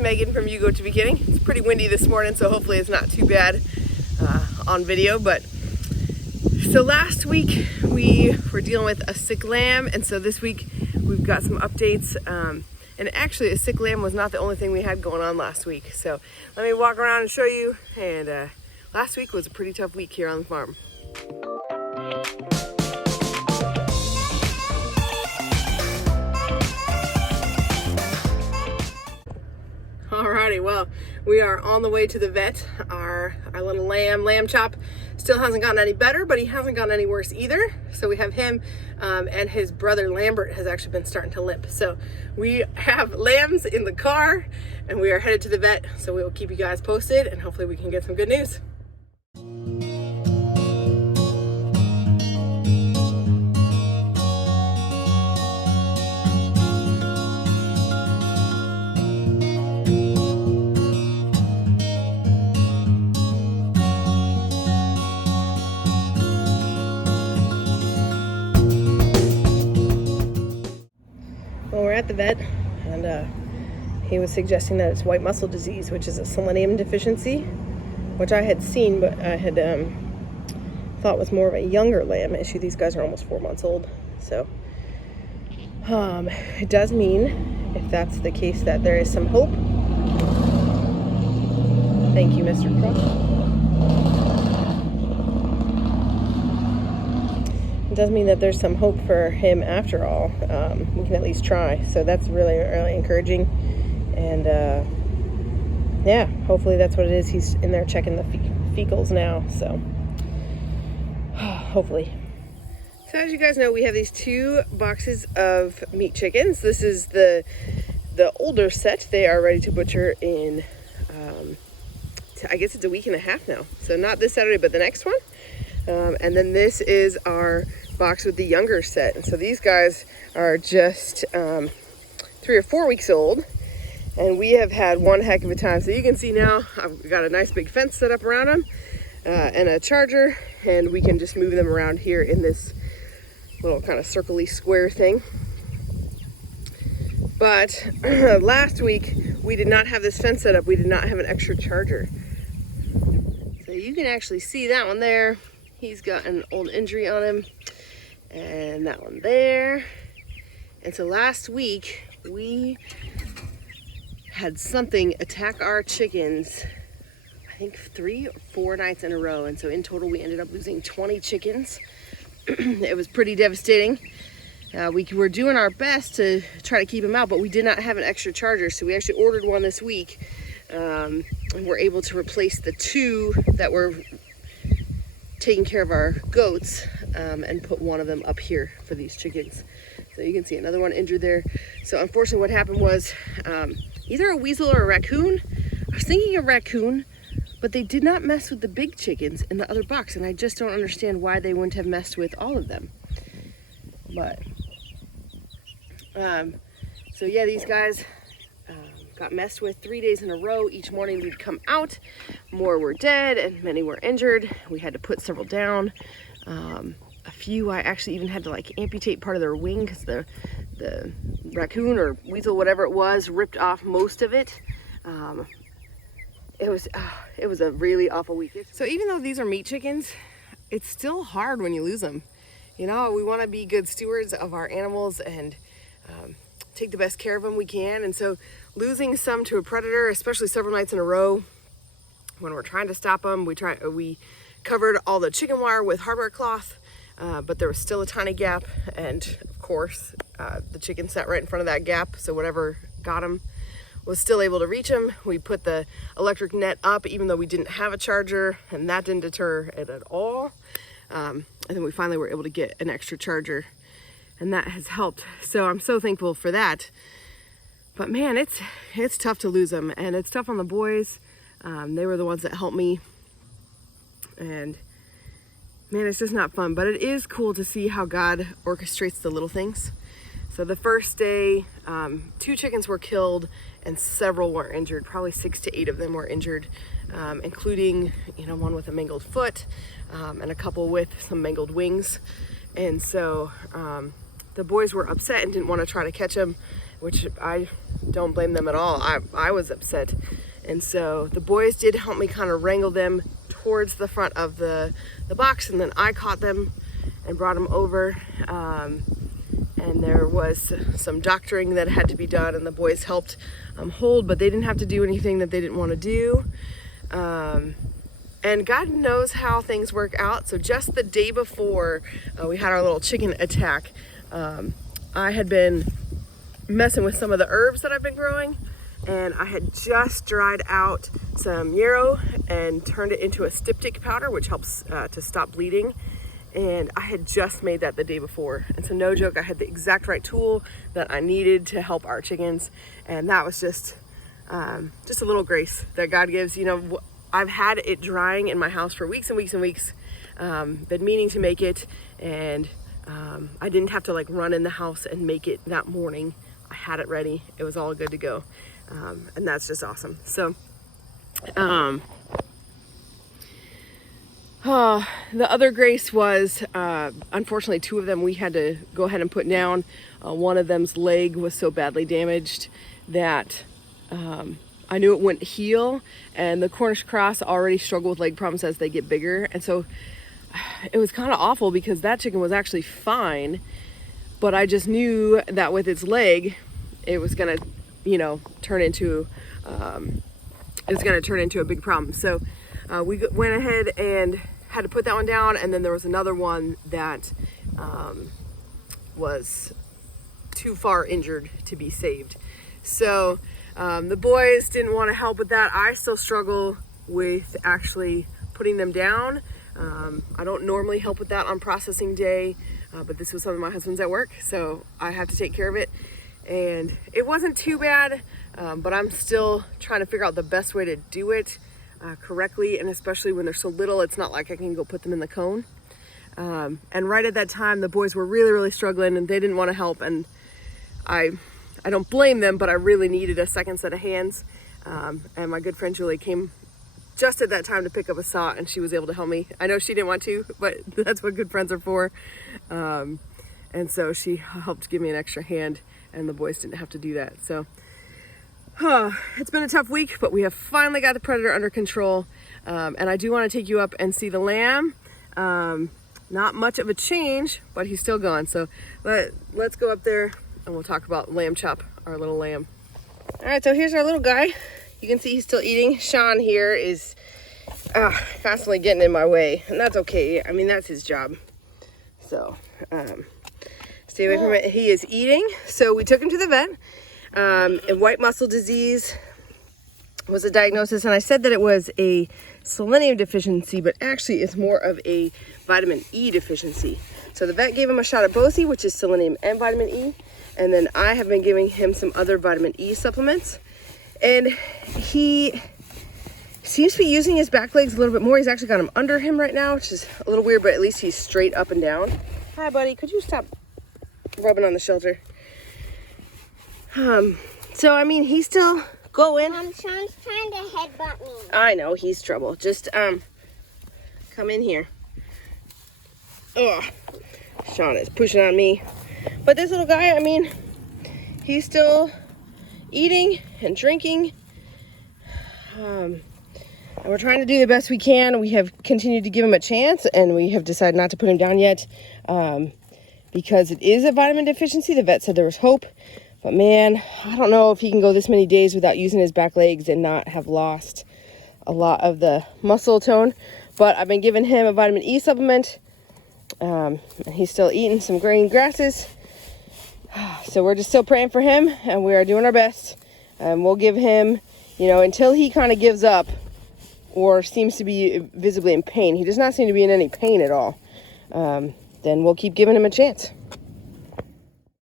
Megan from You Go To Beginning. It's pretty windy this morning, so hopefully it's not too bad on video. But so last week we were dealing with a sick lamb, and so this week we've got some updates. And actually, a sick lamb was not the only thing we had going on last week. So let me walk around and show you. And last week was a pretty tough week here on the farm. Alrighty, well, we are on the way to the vet. Our little lamb chop still hasn't gotten any better, but he hasn't gotten any worse either. So we have him, and his brother Lambert has actually been starting to limp. So we have lambs in the car, and we are headed to the vet. So we will keep you guys posted, and hopefully we can get some good news. Well, we're at the vet, and he was suggesting that it's white muscle disease, which is a selenium deficiency, which I had seen, but I had thought was more of a younger lamb issue. These guys are almost 4 months old, so it does mean, if that's the case, that there is some hope. Thank you, Mr. Truck. It does mean that there's some hope for him after all. We can at least try. So that's really, really encouraging. And yeah, hopefully that's what it is. He's in there checking the fecals now. So hopefully. So as you guys know, we have these 2 boxes of meat chickens. This is the older set. They are ready to butcher in, I guess it's a week and a half now. So not this Saturday, but the next one. And then this is our box with the younger set. And so these guys are just 3 or 4 weeks old, and we have had one heck of a time. So you can see now I've got a nice big fence set up around them, and a charger, and we can just move them around here in this little kind of circle-y square thing. But last week we did not have this fence set up. We did not have an extra charger. So you can actually see that one there. He's got an old injury on him, and that one there. And so last week we had something attack our chickens, I think 3 or 4 nights in a row. And so in total we ended up losing 20 chickens. It was pretty devastating. We were doing our best to try to keep them out, but we did not have an extra charger. So we actually ordered one this week, and we're able to replace the 2 that were taking care of our goats, and put one of them up here for these chickens. So you can see another one injured there. So unfortunately what happened was either a weasel or a raccoon. I was thinking a raccoon, but they did not mess with the big chickens in the other box, and I just don't understand why they wouldn't have messed with all of them. But so yeah, these guys got messed with 3 days in a row. Each morning we'd come out, more were dead and many were injured. We had to put several down. A few I actually even had to like amputate part of their wing because the raccoon or weasel, whatever it was, ripped off most of it. It was a really awful week. So even though these are meat chickens, it's still hard when you lose them. You know, we want to be good stewards of our animals and take the best care of them we can. And so losing some to a predator, especially several nights in a row, when we're trying to stop them, we covered all the chicken wire with hardware cloth, but there was still a tiny gap, and of course the chicken sat right in front of that gap, so whatever got them was still able to reach them. We put the electric net up even though we didn't have a charger, and that didn't deter it at all. And then we finally were able to get an extra charger, and that has helped. So I'm so thankful for that. But man, it's tough to lose them, and it's tough on the boys. They were the ones that helped me, and man, it's just not fun. But it is cool to see how God orchestrates the little things. So the first day, 2 chickens were killed and several were injured. Probably 6 to 8 of them were injured, including, one with a mangled foot, and a couple with some mangled wings. And so the boys were upset and didn't want to try to catch them. which I don't blame them at all. I was upset. And so the boys did help me kind of wrangle them towards the front of the box, and then I caught them and brought them over. And there was some doctoring that had to be done, and the boys helped hold, but they didn't have to do anything that they didn't want to do. And God knows how things work out. So just the day before we had our little chicken attack, I had been messing with some of the herbs that I've been growing, and I had just dried out some yarrow and turned it into a styptic powder, which helps to stop bleeding. And I had just made that the day before. And so no joke, I had the exact right tool that I needed to help our chickens. And that was just a little grace that God gives. You know, I've had it drying in my house for weeks and weeks and weeks, been meaning to make it. And I didn't have to like run in the house and make it that morning. I had it ready. It was all good to go. And that's just awesome. So, the other grace was, unfortunately, 2 of them we had to go ahead and put down. One of them's leg was so badly damaged that I knew it wouldn't heal, and the Cornish cross already struggle with leg problems as they get bigger. And so it was kind of awful because that chicken was actually fine, but I just knew that with its leg, it was gonna, you know, turn into a big problem. So we went ahead and had to put that one down, and then there was another one that was too far injured to be saved. So the boys didn't want to help with that. I still struggle with actually putting them down. I don't normally help with that on processing day, but this was something my husband's at work, so I have to take care of it. And it wasn't too bad, but I'm still trying to figure out the best way to do it correctly, and especially when they're so little, it's not like I can go put them in the cone. And right at that time, the boys were really, really struggling, and they didn't want to help, and I don't blame them, but I really needed a second set of hands. And my good friend Julie came just at that time to pick up a saw, and she was able to help me. I know she didn't want to, but that's what good friends are for. And so she helped give me an extra hand, and the boys didn't have to do that. So it's been a tough week, but we have finally got the predator under control. And I do want to take you up and see the lamb. Not much of a change, but he's still gone. So let's go up there and we'll talk about Lamb Chop, our little lamb. All right, so here's our little guy. You can see he's still eating. Sean here is constantly getting in my way, and that's okay. I mean, that's his job. So stay away from it. He is eating. So we took him to the vet. And white muscle disease was a diagnosis, and I said that it was a selenium deficiency, but actually it's more of a vitamin E deficiency. So the vet gave him a shot of Bosi, which is selenium and vitamin E, and then I have been giving him some other vitamin E supplements, and he seems to be using his back legs a little bit more. He's actually got them under him right now, which is a little weird, but at least he's straight up and down. Hi, buddy. Could you stop rubbing on the shelter? So I mean, he's still going. Sean's trying to headbutt me. I know, he's trouble. Just come in here. Ugh. Sean is pushing on me. But this little guy, I mean, he's still eating and drinking. And we're trying to do the best we can. We have continued to give him a chance, and we have decided not to put him down yet because it is a vitamin deficiency. The vet said there was hope. But man, I don't know if he can go this many days without using his back legs and not have lost a lot of the muscle tone. But I've been giving him a vitamin E supplement. And he's still eating some green grasses. So we're just still praying for him, and we are doing our best. And we'll give him, you know, until he kind of gives up or seems to be visibly in pain. He does not seem to be in any pain at all. Then we'll keep giving him a chance.